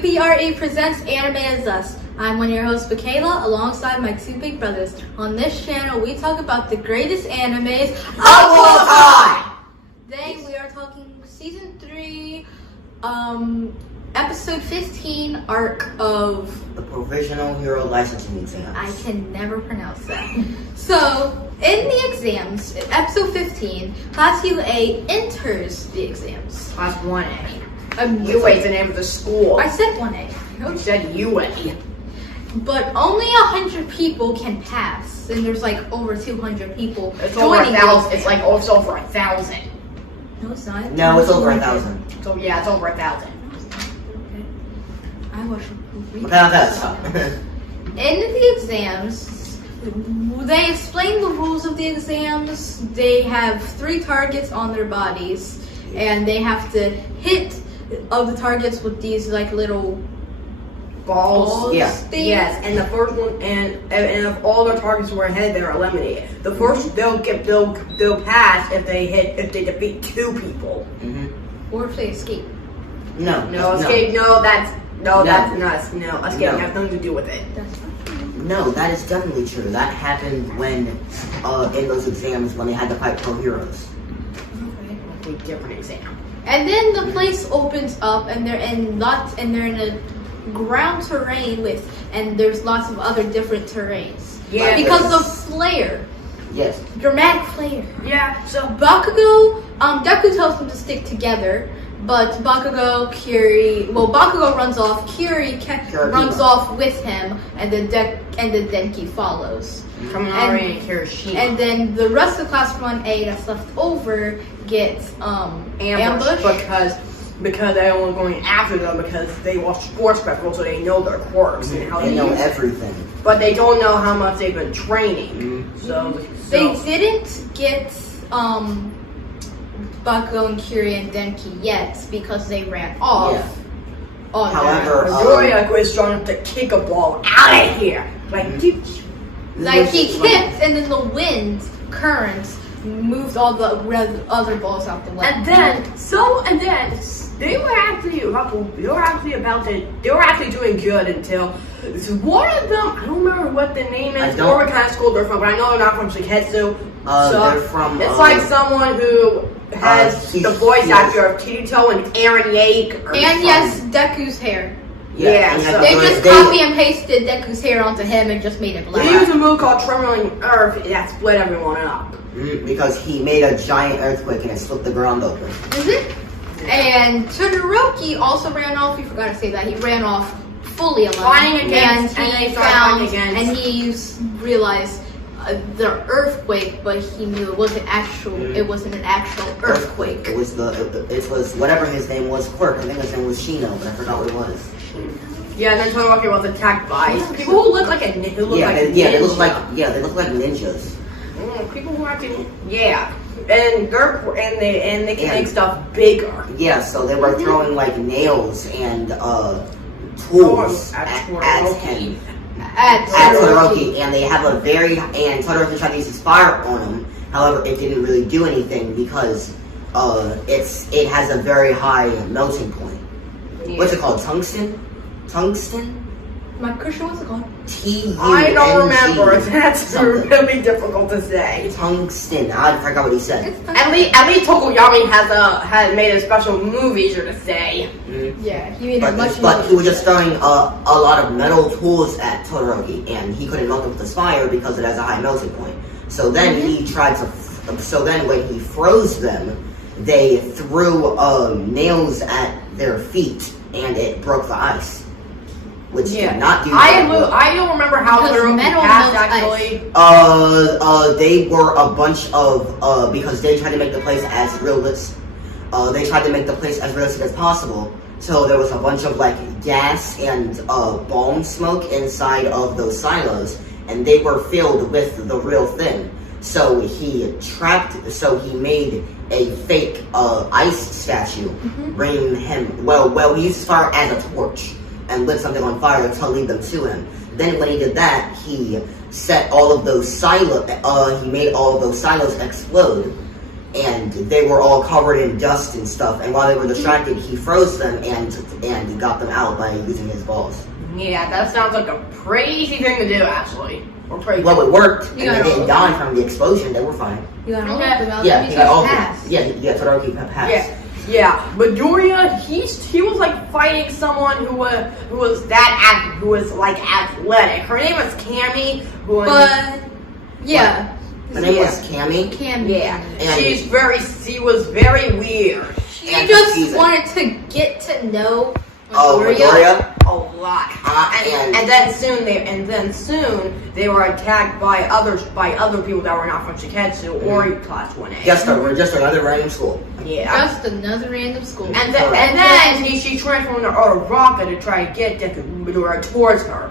UPRE presents Anime As Us. I'm one of your hosts, Mikayla, alongside my two big brothers. On this channel, we talk about the greatest animes of all time. Today, we are talking Season 3, Episode 15, arc of... the Provisional Hero Licensing Exams. I can never pronounce that. So, in the exams, in Episode 15, Class UA enters the exams. Class 1A. UA is the name of the school. I said 1A. You said UA. But only 100 people can pass, and there's like over 200 people It's over joining 1,000. It's like it's over 1,000. No, it's not. No, it's over 1,000. So yeah, it's over 1,000. Okay. I watched What about that? In the exams, they explain the rules of the exams. They have 3 targets on their bodies, and they have to hit the targets with these like little balls. Yeah. Things. Yes, and the first one, and if all their targets were ahead, they're eliminated. The first they'll pass if they defeat 2 people. Or if they escape. Escape. Escape has nothing to do with it. That's fine. No, that is definitely true. That happened when, in those exams, when they had to fight pro heroes. Okay. A different exam. And then the place opens up, and they're in a ground terrain and there's lots of other different terrains. Yeah, because of flare. Yes. Dramatic flare. Yeah. So Bakugo, Deku tells them to stick together, but Bakugo runs off. Kiri runs off with him, and then Denki follows. Kaminari and Kirishima. And then the rest of Class 1A that's left over gets ambushed because they're only going after them because they watch sports spectacles, so they know their quirks and how They know use it. everything. But they don't know how much they've been training. So they didn't get Bakugo and Kiri and Denki yet because they ran off. Yeah. However, Midoriya is trying to kick a ball out of here. Like he kicked, and then the wind currents moved all the other balls out the way. And then they were actually doing good until one of them, I don't remember what the name is or what kind of school they're from, but I know they're not from Shiketsu. They're from it's like someone who has the voice actor of Kirito and Eren Yake. And yes, Deku's hair. Yeah, so they just copy and pasted Deku's hair onto him and just made it black. They used a move called Trembling Earth that split everyone up. Because he made a giant earthquake and it split the ground open. And Todoroki also ran off. We forgot to say that he ran off fully alone. Fighting against, and he realized the earthquake, but he knew it wasn't actual. It wasn't an actual earthquake. It was whatever his name was. Quirk. I think his name was Shino, but I forgot what it was. Yeah, and then Todoroki was attacked by people who look like they look like ninjas. People who actually, and they can make stuff bigger. Yeah, so they were throwing like nails and tools at him. At Todoroki, and they have and Todoroki tried to use his fire on him. However, it didn't really do anything because it has a very high melting point. Yeah. What's it called? Tungsten? My Christian, what's it called? Tungsten. I don't remember. That's really difficult to say. Tungsten. I forgot what he said. At least Tokoyami has made a special move easier to say. Yeah, he made but he was just throwing a lot of metal tools at Todoroki, and he couldn't melt them with his fire because it has a high melting point. So then he tried to. So then when he froze them, they threw nails at their feet, and it broke the ice. Which did not do I don't remember how Todoroki passed actually. They were a bunch of because they tried to make the place as realistic. They tried to make the place as realistic as possible. So there was a bunch of like gas and bomb smoke inside of those silos, and they were filled with the real thing. So he made a fake ice statue, bringing him. Well, he used his fire as a torch and lit something on fire to lead them to him. Then when he did that, he set all of those silos. He made all of those silos explode, and they were all covered in dust and stuff. And while they were distracted, he froze them and he got them out by using his balls. Yeah, that sounds like a crazy thing to do, actually. Or crazy. Well, it worked, and You they got didn't all- die from the explosion. They were fine. You got all Okay. of them out. Yeah, That he means got all he's of them. passed. Yeah, Todoroki passed. Yeah. Midoriya, he was like fighting someone who was athletic. Her name was Cammy. But yeah, Her name was Cammy. Yeah. And She was very weird. She and just confusing. wanted to get to know Midoriya. A lot. And- And then soon they were attacked by other people that were not from Shiketsu or Class 1A. Just another random school. Yeah. just another random school. And then she transformed her Uraraka to try to get Midoriya towards her.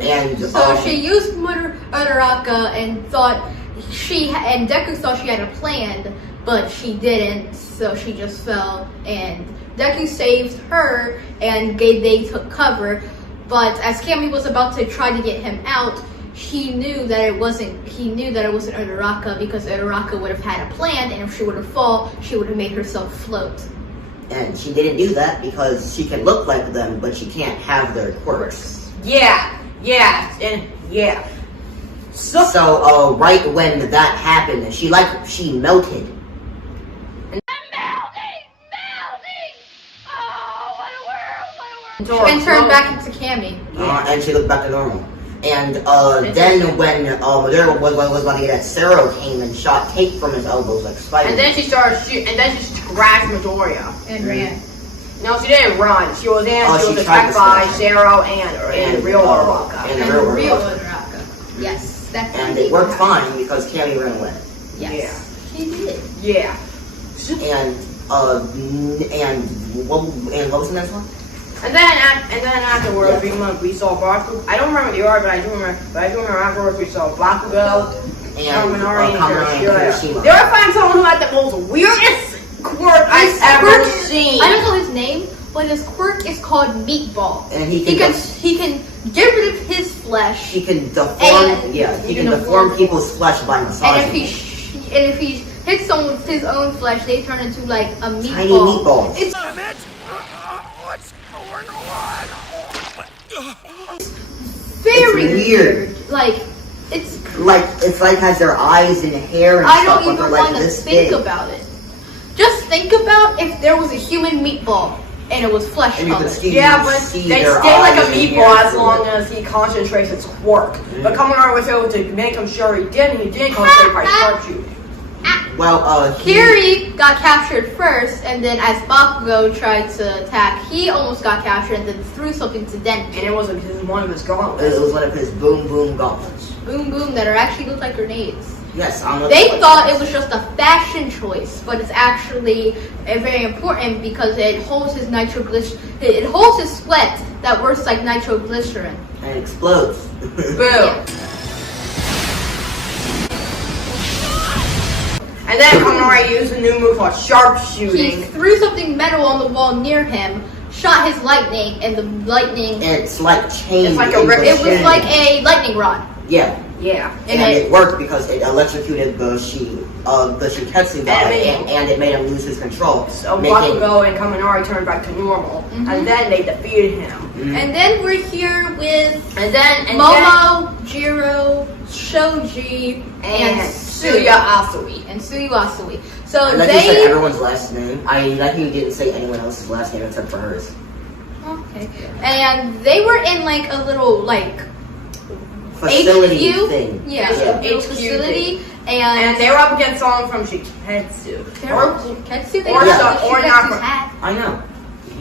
And So she used Uraraka and and Deku thought she had a plan, but she didn't. So she just fell, and Deku saved her, and they took cover. But as Cammy was about to try to get him out, he knew that it wasn't Uraraka, because Uraraka would have had a plan, and if she would have fallen, she would have made herself float. And she didn't do that because she can look like them, but she can't have their quirks. Yeah. So right when that happened, she melted. And turned back into Cammy. And she looked back to normal. And then when Midoriya was about to get at, Sero came and shot tape from his elbows like spiders. And then she started shooting, and then she grabbed Midoriya. And ran. No, she didn't run. She was she attacked tried by to Zero and real Uraraka. And And the the real real Uraraka. Uraraka. Yes, that's And it worked fine because Cammy ran away. Yes, she did. Yeah. And what was the next one? And then afterwards we saw Bakugo. I don't remember the order, but I do remember afterwards we saw Bakugo, And Kaminari, and Kaminari and Hiroshima. Hiroshima. They were finding someone who had the most weirdest quirk I've ever seen. I don't know his name, but his quirk is called Meatball. And He can get rid of his flesh, He can deform. And He can deform people's flesh by and massaging. if he hits someone with his own flesh, they turn into like a meatball. Tiny meatballs. It's very It's weird. It's It's has their eyes and hair and I stuff, don't but they're even like want to this think big. about it. Just think about if there was a human meatball and it was flesh And you colored. can see, Yeah, but see they their stay like a eyes and meatball hair as through long it. as he concentrates his quirk. But Kaminari was able to make him sure he didn't concentrate by sharpshooting. Well, Kiri got captured first, and then as Bakugo tried to attack, he almost got captured and then threw something to Denki. And it was one of his gauntlets. It was one of his boom boom gauntlets. Boom boom that are actually look like grenades. Yes, I don't know. They thought it was just a fashion choice, but it's actually very important because it holds his nitroglycerin. It holds his sweat that works like nitroglycerin. And it explodes. Boom. And then Kaminari used a new move called He sharpshooting. threw something metal on the wall near him, shot his lightning, and the lightning. It's like chain. It's like a rip- It was like a lightning rod. Yeah. Yeah. And it worked because it electrocuted the Shiketsu guy, and it made him lose his control. So Bakugo and Kaminari turned back to normal, and then they defeated him. And then we're here with And then Momo, Jiro, Shoji, and Suya Asui. And Suyu Asui. So I like you said they. everyone's last name. I like you didn't say anyone else's last name except for hers. Okay. And they were in like a little like Facility HQ? thing. Yeah, Yeah. a little HQ facility. And And they were up against someone from Shiketsu. or Shiketsu, they or were not- or not- Shiketsu's hat. I know,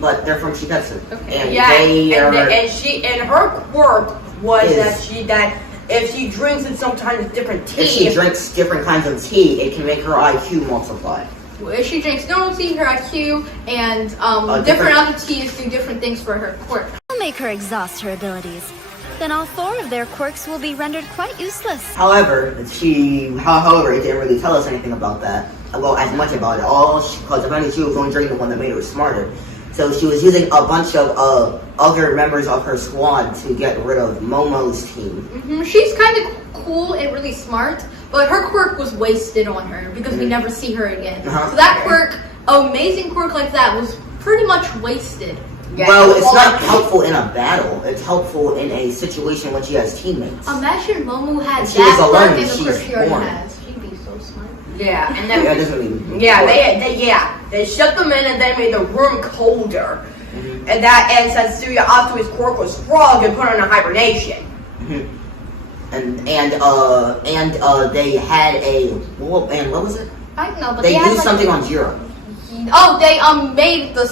but they're from Shiketsu. Okay. And Yeah, they are. and her quirk was Is- that if she drinks in some kind of different tea, if she drinks different kinds of tea, it can make her IQ multiply. If she drinks normal tea, her IQ, and different different- other teas do different things for her quirk. Will make her exhaust her abilities. Then all 4 of their quirks will be rendered quite useless. However, however, it didn't really tell us anything about that. Well, as much about it. Because apparently she was only drinking the one that made her smarter. So she was using a bunch of other members of her squad to get rid of Momo's team. She's kind of cool and really smart, but her quirk was wasted on her because we never see her again. Uh-huh. So that quirk, amazing quirk like that, was pretty much wasted. Yeah, well, it's not helpful in a battle. It's helpful in a situation when she has teammates. Imagine Momo had If she that was quirk alone, and the quirk she's she already born. has. She'd be so smart. Yeah, and then Yeah, it doesn't really they shut them in and then made the room colder. Mhm. And since Suya Atsui's quirk was frog, they put her in a hibernation. Mhm. And they had a and what was it? I don't know, but They had used like, something on Jiro. Oh, they made the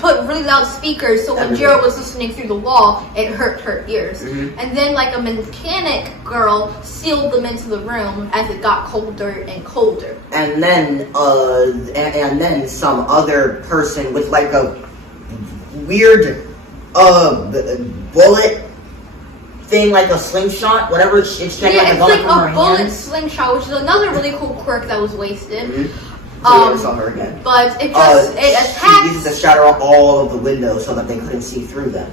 put really loud speakers, so when Everywhere. Jiro was listening through the wall, it hurt her ears. Mhm. And then like a mechanic girl sealed them into the room as it got colder and colder. And then some other person with like a weird bullet thing, like a slingshot, whatever. It's like Yeah, a it's gun like from her a bullet hand. slingshot, which is another really cool quirk that was wasted. Mhm. So you never saw her again. But it just it She used to attacked, shatter up all of the windows so that they couldn't see through them.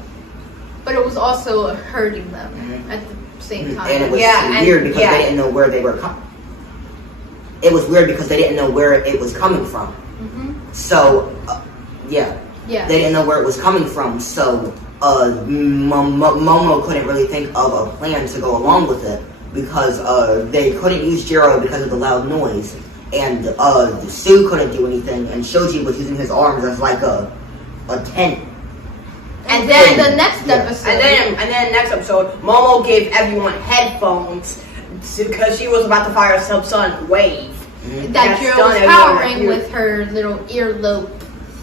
but it was also hurting them at the same time. And it was Yeah, and- weird because yeah. they didn't know where they were coming. It was weird because they didn't know where it was coming from. Mhm. So, yeah, Yeah. they didn't know where it was coming from. So, Momo couldn't really think of a plan to go along with it because they couldn't use Jiro because of the loud noise, and Sue couldn't do anything, and Shoji was using his arms as like a tent. And then the next episode, And then next episode, Momo gave everyone headphones because she was about to fire a subsonic wave. that That's Jiro done was everyone powering like with her little earlobe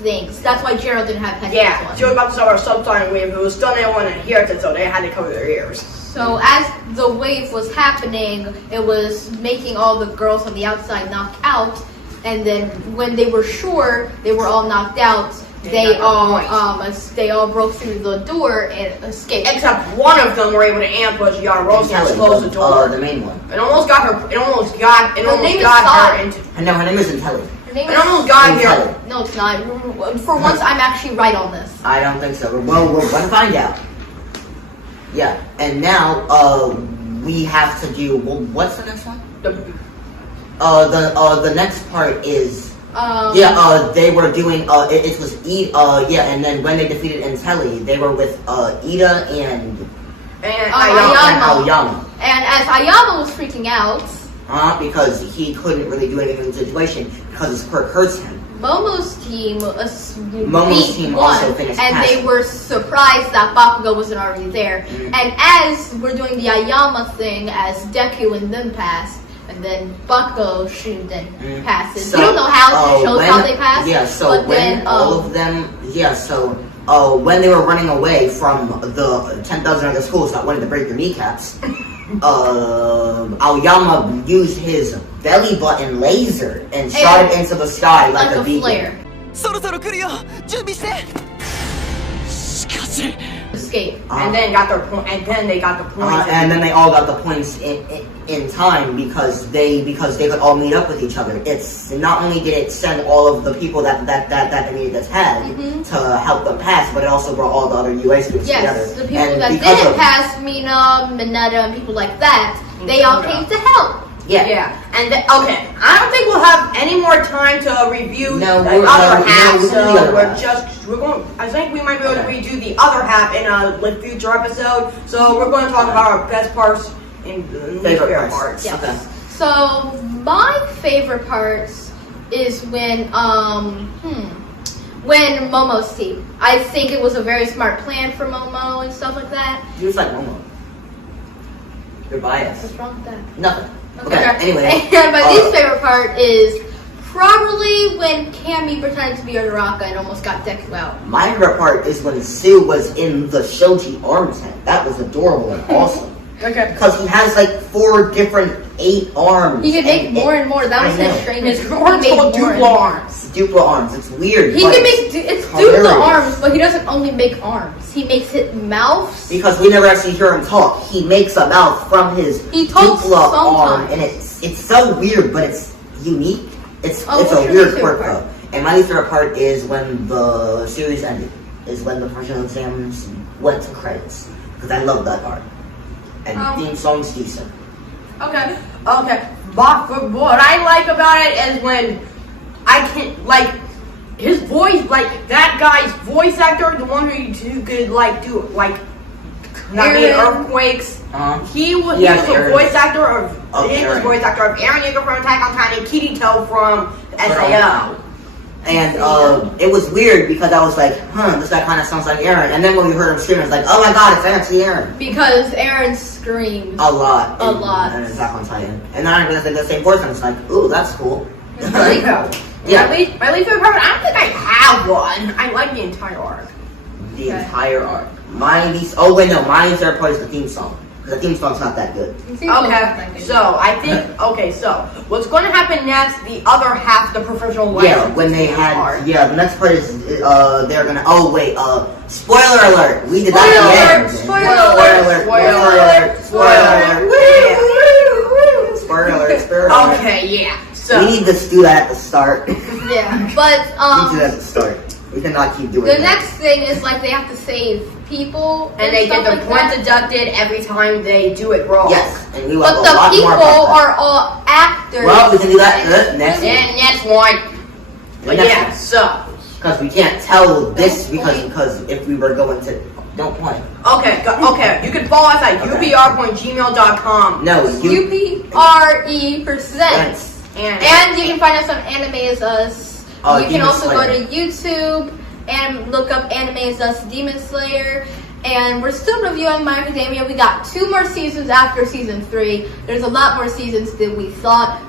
things. That's why Jiro didn't have headphones Yeah, on. she was about to start a subsonic wave. It was stunning everyone in here, so they had to cover their ears. So as the wave was happening, it was making all the girls on the outside knock out, and then when they were sure they were all knocked out, they all broke through the door and escaped. Except one of them were able to ambush Yarosa and close the door. The main one. It almost got her. It almost got name is her Sai. into. No, her name isn't Telly. Her name It is- almost got Name's her. Telly. No, it's not. For once, I'm actually right on this. I don't think so. Well, we're gonna find out. Yeah, and now we have to do. Well, what's the next one? The next part is they were doing it was and then when they defeated Intelli, they were with Ida and Aoyama. And as Ayama was freaking out, Because he couldn't really do anything in the situation because his quirk hurts him. Momo's team Momo's team won, also finished and passing. they were surprised that Bakugo wasn't already there. Mhm. And as we're doing the Ayama thing, as Deku and them passed, and then Bakugo shoots and passes. So, we don't know how, it shows when- how they passed. Yeah, so but when then, all of them, when they were running away from the 10,000 other schools that wanted to break their kneecaps, Aoyama used his belly button laser and shot it into the sky like a beacon. flare. そろそろ来るよ準備してしかし Escape. And then got their point. And then they got the points. And then they all got the points in time because they could all meet up with each other. It's not only did it send all of the people that they needed to tag to help them pass, but it also brought all the other UA students together. Yes, the people And that because didn't of- pass, Mina, Mineta, and people like that, they all came to help. Yeah. And okay, I don't think we'll have any more time to review No, the we're- other no, half. we'll do the So other we're half. we're going. I think we might be able to redo the other half in a future episode. So we're going to talk about our best parts and favorite parts. Yes. Okay. So my favorite parts is when Momo's team. I think it was a very smart plan for Momo and stuff like that. You was like Momo. You're biased. What's wrong with that? Nothing. Okay. Anyway. And my least favorite part is probably when Cammy pretended to be Uraraka and almost got Deku out. My favorite part is when Sue was in the Shoji arm tent. That was adorable and awesome. Okay. Because he has like 4 different 8 arms. He could make more and more. That was I know. his training. His arms He made called more and Duplo more. arms. Duplo arms. It's weird. He but can it's make it's hilarious. Duplo arms, but he doesn't only make arms. He makes it mouths. Because we never actually hear him talk. He makes a mouth from his He talks Duplo arm, sometimes. and it's so weird, but it's unique. It's What's a your weird least quirk favorite though. And my least favorite part is when the series ended. Is when the professional exams went to credits. Because I love that part. And theme song's decent. Okay. But what I like about it is when I can like his voice, like that guy's voice actor, the one who could like do like not made earthquakes. He was the voice actor of voice actor of Aaron Yeager from Attack on Titan, Kirito from SAO. And it was weird because I was like, this guy kind of sounds like Aaron. And then when we heard him scream, it's like, oh my god, it's actually Aaron. Because Aaron screams a lot. in Attack on Titan. And then I realized like the same voice, and it's like, ooh, that's cool. It's really cool. Yeah. My least favorite part, I don't think I have one. I like the entire arc. The entire arc. My least favorite part is the theme song. Because the theme song's not that good. Okay, so I think, so what's going to happen next, the other half, the professional life. Yeah, when they had, the next part is, they're gonna, spoiler alert, we did that at the end. Spoiler alert. Okay, yeah, so. We need to do that at the start. Yeah, but, We need to do that at the start. We cannot keep doing the that. next thing is like they have to save people And they get their points deducted every time they do it wrong. Yes, and we will But have the a lot people more about that. are all actors. Well, we can do that next week. And next one. But yeah, so. Because we can't tell this because if we were going to, don't point. Okay, you can follow us at upr.gmail.com. No, UPRE presents. And you can find us on Anime Is Us. You can also go to YouTube and look up Anime Is Us Demon Slayer. And we're still reviewing My Academia. We got 2 more seasons after season 3. There's a lot more seasons than we thought.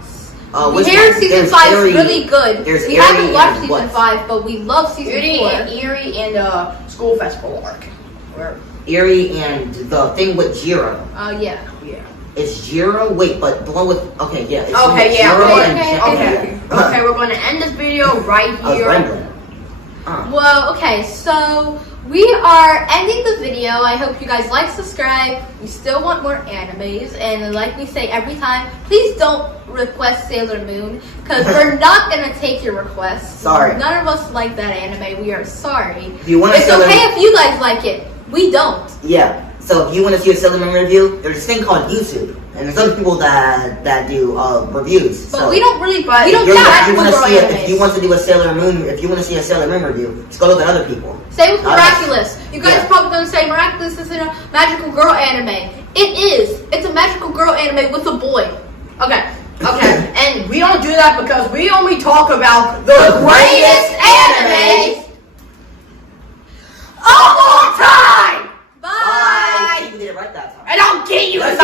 We hear season 5 is really good. We haven't watched season 5, but we love season 4. Eerie and School Festival arc. Eerie and the thing with Jiro. Yeah. It's Jiro. Wait, but the one with Okay, we're going to end this video right here. Well, okay, so we are ending the video. I hope you guys like, subscribe. We still want more animes, and like we say every time, please don't request Sailor Moon, because we're not gonna take your requests. Sorry. None of us like that anime. We are sorry. If you want it's okay if you guys like it. We don't. Yeah. So if you want to see a Sailor Moon review, there's this thing called YouTube, and there's other people that do reviews. But so we don't really. We don't if animes. you want to do a Sailor Moon, if you want to see a Sailor Moon review, just go look at other people. Same with Miraculous. You guys are probably gonna say Miraculous isn't a magical girl anime. It is. It's a magical girl anime with a boy. Okay, and we don't do that because we only talk about the greatest anime of all time! Bye! You did it right that time. And I'll get you a